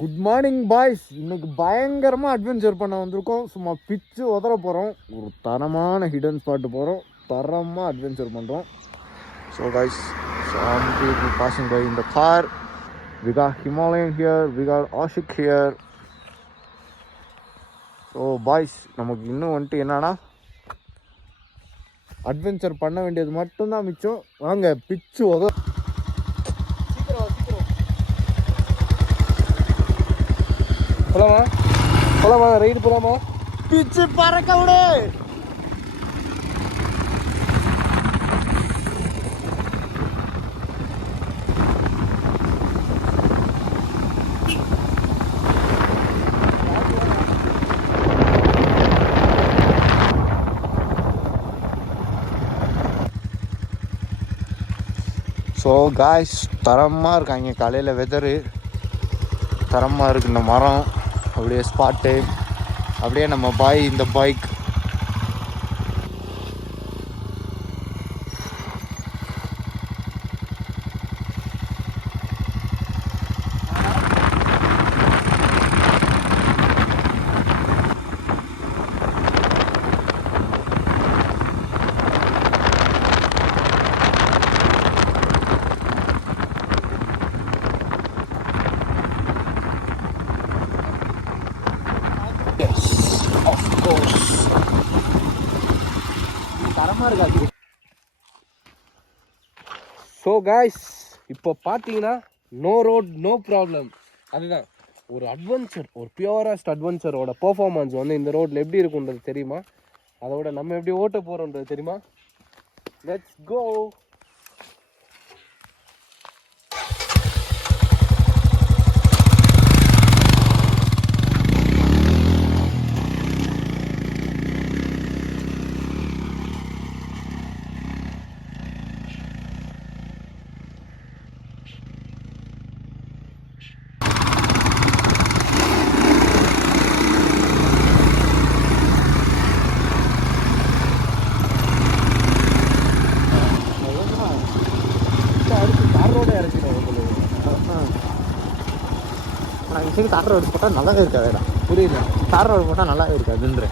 Good morning boys. இன்னைக்கு பயங்கரமாக adventure பண்ண வந்திருக்கோம். சும்மா பிச்சு உதற போகிறோம். ஒரு தரமான ஹிடன் ஸ்பாட்டு போகிறோம். தரமாக அட்வென்ச்சர் பண்ணுறோம். So guys, some people passing by in the car. We got Himalayan here, we got Ashik here. So boys, நமக்கு இன்னும் வந்துட்டு என்னன்னா அட்வென்ச்சர் பண்ண வேண்டியது மட்டும்தான் மிச்சம். வாங்க பிச்சு உதற. போலாமா ரைடு போலாமா? பிச்சு பறக்க விடு. ஸோ காய்ஸ், தரமாக இருக்காங்க. காலையில் வெதரு தரமாக இருக்குது. இந்த மரம் அப்படியே ஸ்பாட்டு, அப்படியே நம்ம இந்த பைக் தரமாக இருக்காது. ஸோ காய்ஸ், இப்போ பார்த்தீங்கன்னா நோ ரோட் நோ ப்ராப்ளம். அதுதான் ஒரு அட்வென்ச்சர், ஒரு பியூரஸ்ட் அட்வென்ச்சரோட பெர்ஃபார்மன்ஸ் வந்து இந்த ரோட்டில் எப்படி இருக்குன்றது தெரியுமா? அதோட நம்ம எப்படி ஓட்ட போகிறோன்றது தெரியுமா? Let's go. சரி, தார் ரோடு போட்டால் நல்லாவே இருக்காதுடா. புரியல, தார் ரோடு போட்டால் நல்லாவே இருக்காதுன்ற.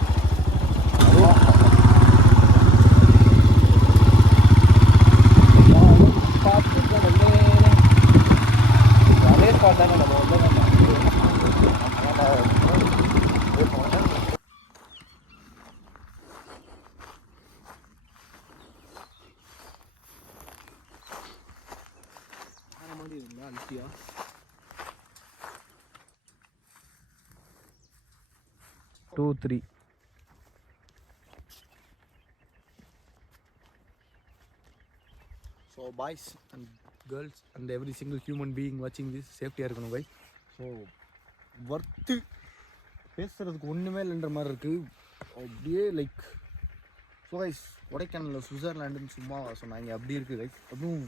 அல்ட்டியா 2, 3. So boys and girls and every single human being வாட்சிங் திஸ், சேஃப்டியாக இருக்கணும் பாய். ஸோ ஒர்த்து பேசுகிறதுக்கு ஒன்றுமே இல்லைன்ற மாதிரி இருக்குது. அப்படியே லைக் ஸோ கைஸ், கொடைக்கானலில் சுவிட்சர்லாண்டுன்னு சும்மா சொன்னாங்க, அப்படி இருக்குது லைக். அதுவும்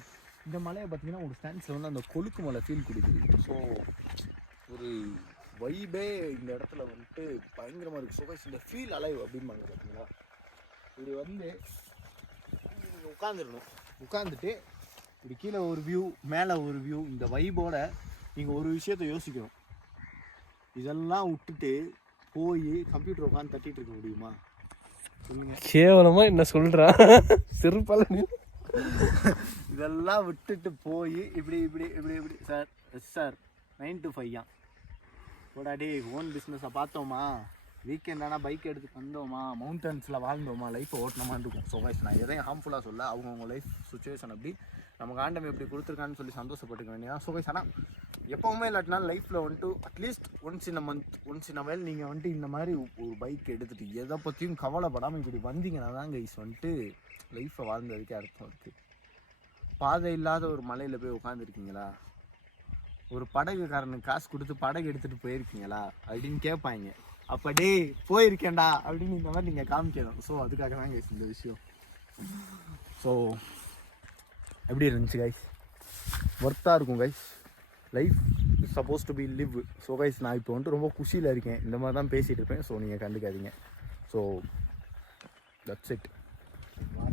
இந்த மலையை பார்த்தீங்கன்னா ஒரு ஸ்டாண்ட்ஸில் வந்து அந்த கொழுக்கு மலை ஃபீல் கொடுக்குது. ஸோ ஒரு வைபே இந்த இடத்துல வந்துட்டு பயங்கரமாக இருக்குது. ஸோ கைஸ், இந்த ஃபீல் அலைவ் அப்படிம்பாங்க பார்த்தீங்களா? இது வந்து உட்காந்துடணும். உட்காந்துட்டு இப்படி கீழே ஒரு வியூ, மேலே ஒரு வியூ, இந்த வைபோட நீங்கள் ஒரு விஷயத்தை யோசிக்கணும். இதெல்லாம் விட்டுட்டு போய் கம்ப்யூட்டர் உட்காந்து தட்டிகிட்டு இருக்க முடியுமா சொல்லுங்க? கேவலமாக என்ன சொல்கிறா சிறுபல. இதெல்லாம் விட்டுட்டு போய் இப்படி இப்படி இப்படி இப்படி சார், எஸ் சார், 9 to 5 போடாடி ஓன் பிஸ்னஸை பார்த்தோமா, வீக்கெண்ட் ஆனால் பைக் எடுத்துட்டு வந்தோமா, மவுண்டன்ஸில் வாழ்ந்தோமா, லைஃப்பை ஓட்டணுமான்னு இருக்கும். ஸோ கைஸ், நான் எதையும் ஹார்ம்ஃபுல்லாக சொல்ல, அவங்கவுங்க லைஃப் சுச்சுவேஷன் அப்படி நமக்கு ஆண்டம் எப்படி கொடுத்துருக்கான்னு சொல்லி சந்தோஷப்பட்டுக்க வேண்டியதான். ஸோ கைஸ், ஆனால் எப்போவுமே இல்லாட்டினாலும் லைஃப்பில் வந்துட்டு at least once in a month, once in a while நீங்கள் வந்துட்டு இந்த மாதிரி ஒரு பைக் எடுத்துகிட்டு எதை பற்றியும் கவலைப்படாமல் இப்படி வந்தீங்கன்னா தான் கைஸ் வந்துட்டு லைஃப்பை வாழ்ந்ததுக்கே அர்த்தம் இருக்குது. பாதை இல்லாத ஒரு மலையில் போய் உட்காந்துருக்கீங்களா? ஒரு படகுக்காரனுக்கு காசு கொடுத்து படகு எடுத்துகிட்டு போயிருக்கீங்களா அப்படின்னு கேட்பாங்க. அப்போ டே போயிருக்கேன்டா அப்படின்னு இந்த மாதிரி நீங்கள் காமிக்கணும். ஸோ அதுக்காக தான் கைஸ் இந்த விஷயம். ஸோ எப்படி இருந்துச்சு கைஸ்? ஒர்த்தாக இருக்கும் guys. Life is supposed to be live. So guys, நான் இப்போ வந்துட்டு ரொம்ப குஷியில் இருக்கேன். இந்த மாதிரி தான் பேசிகிட்டு இருப்பேன். ஸோ நீங்கள் கண்டுக்காதீங்க. So that's it.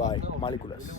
பாய் மாலிகுலஸ்.